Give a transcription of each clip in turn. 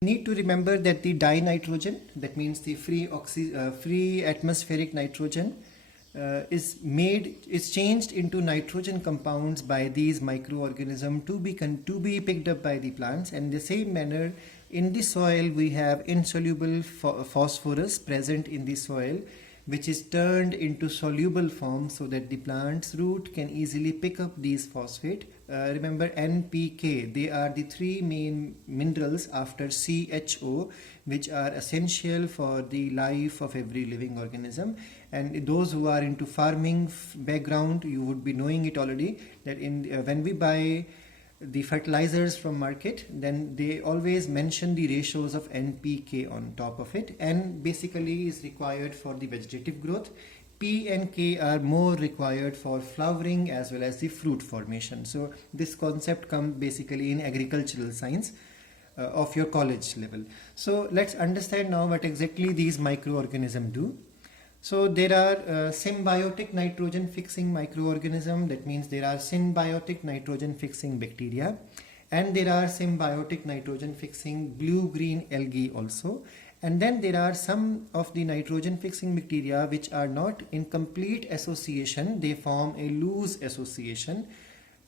Need to remember that the dinitrogen, that means the free atmospheric nitrogen, is changed into nitrogen compounds by these microorganisms to be picked up by the plants. And in the same manner, in the soil we have insoluble phosphorus present in the soil, which is turned into soluble form so that the plant's root can easily pick up these phosphate. Remember NPK, they are the three main minerals after CHO, which are essential for the life of every living organism. And those who are into farming background, you would be knowing it already, that when we buy the fertilizers from market, then they always mention the ratios of NPK on top of it. N basically is required for the vegetative growth. P and K are more required for flowering as well as the fruit formation. So this concept comes basically in agricultural science of your college level. So let's understand now what exactly these microorganisms do. So there are symbiotic nitrogen fixing microorganism, that means there are symbiotic nitrogen fixing bacteria, and there are symbiotic nitrogen fixing blue-green algae also. And then there are some of the nitrogen fixing bacteria which are not in complete association, they form a loose association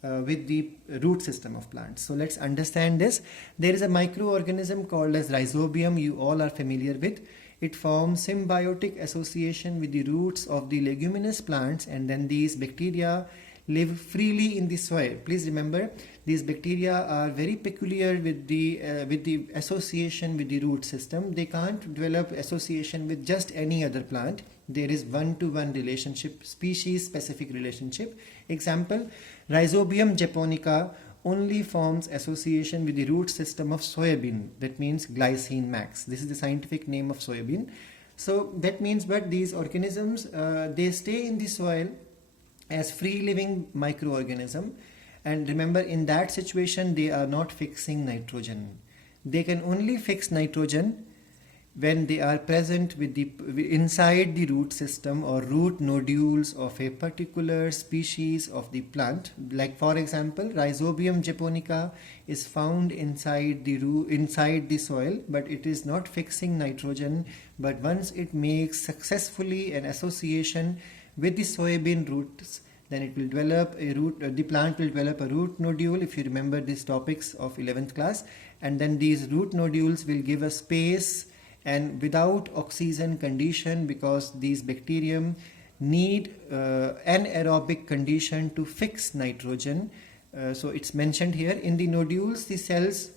with the root system of plants. So let's understand this. There is a microorganism called as rhizobium, you all are familiar with. It forms symbiotic association with the roots of the leguminous plants, and then these bacteria live freely in the soil. Please remember, these bacteria are very peculiar with the association with the root system. They can't develop association with just any other plant. There is one-to-one relationship, species-specific relationship. Example, Rhizobium japonica only forms association with the root system of soybean. That means glycine max. This is the scientific name of soybean. So that means that these organisms, they stay in the soil as free living microorganism, and remember, in that situation they are not fixing nitrogen. They can only fix nitrogen when they are present inside the root system or root nodules of a particular species of the plant. Like for example, Rhizobium japonica is found inside the soil, but it is not fixing nitrogen. But once it makes successfully an association with the soybean roots, then it will develop a root, the plant will develop a root nodule, if you remember these topics of 11th class, and then these root nodules will give a space and without oxygen condition, because these bacterium need anaerobic condition to fix nitrogen. So it's mentioned here in the nodules, the cells,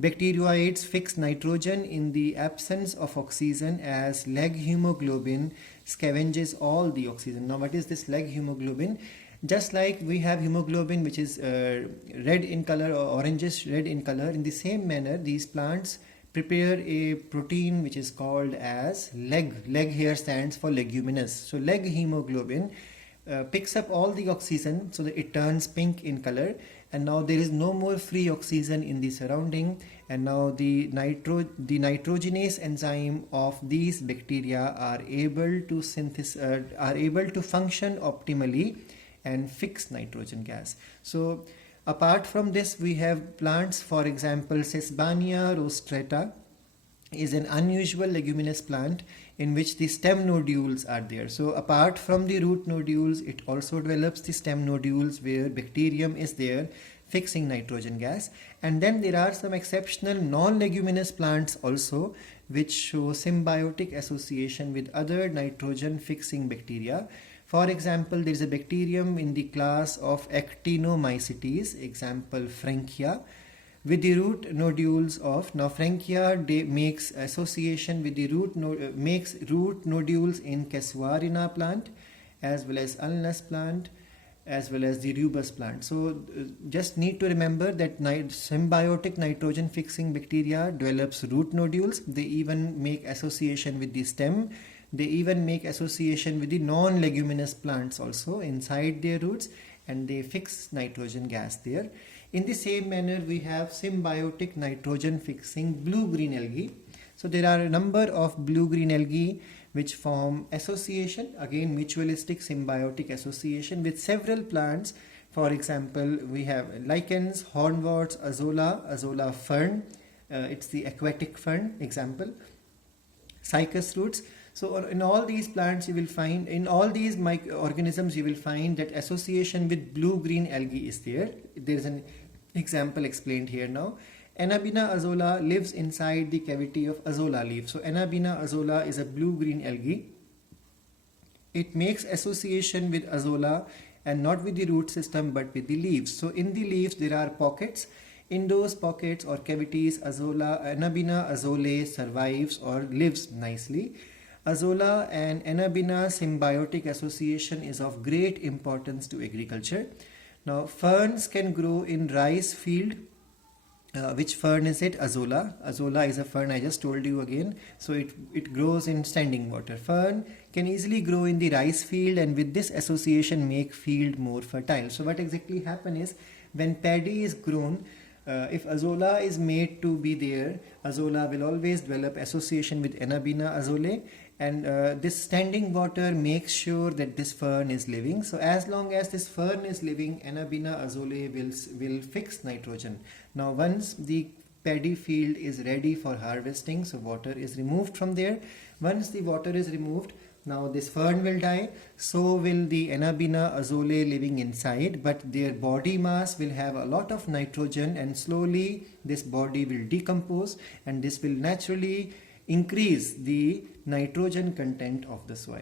bacteroids fix nitrogen in the absence of oxygen as leg hemoglobin scavenges all the oxygen. Now what is this leg hemoglobin? Just like we have hemoglobin which is red in color or orangish red in color, in the same manner these plants prepare a protein which is called as leg here stands for leguminous. So leg hemoglobin picks up all the oxygen so that it turns pink in color, and now there is no more free oxygen in the surrounding, and now the nitrogenase enzyme of these bacteria are able to function optimally and fix nitrogen gas. So apart from this, we have plants, for example, Sesbania rostrata is an unusual leguminous plant in which the stem nodules are there. So apart from the root nodules, it also develops the stem nodules where bacterium is there fixing nitrogen gas. And then there are some exceptional non-leguminous plants also which show symbiotic association with other nitrogen fixing bacteria. For example, there is a bacterium in the class of Actinomycetes, example Frankia, with the root nodules of, now Frankia makes association with the makes root nodules in Casuarina plant as well as Ulmus plant as well as the Rubus plant. So just need to remember that symbiotic nitrogen fixing bacteria develops root nodules. They even make association with the stem. They even make association with the non-leguminous plants also inside their roots, and they fix nitrogen gas there. In the same manner, we have symbiotic nitrogen fixing blue-green algae. So there are a number of blue-green algae which form association, again mutualistic symbiotic association with several plants. For example, we have lichens, hornworts, azolla fern, it's the aquatic fern example, cycas roots. So in all these plants you will find, in all these microorganisms you will find that association with blue-green algae is there. There is an example explained here now. Anabaena azola lives inside the cavity of azolla leaf. So Anabaena azola is a blue-green algae. It makes association with azolla and not with the root system but with the leaves. So in the leaves there are pockets. In those pockets or cavities, Anabaena azole survives or lives nicely. Azolla and Anabaena symbiotic association is of great importance to agriculture. Now ferns can grow in rice field. Which fern is it? Azolla. Azolla is a fern, I just told you again. So it grows in standing water. Fern can easily grow in the rice field, and with this association make field more fertile. So what exactly happens is, when paddy is grown, if azolla is made to be there, azolla will always develop association with Anabaena azole, and this standing water makes sure that this fern is living. So as long as this fern is living, Anabaena azole will fix nitrogen. Now once the paddy field is ready for harvesting, so water is removed from there. Once the water is removed, now this fern will die, so will the Anabaena azole living inside, but their body mass will have a lot of nitrogen, and slowly this body will decompose, and this will naturally increase the nitrogen content of the soil.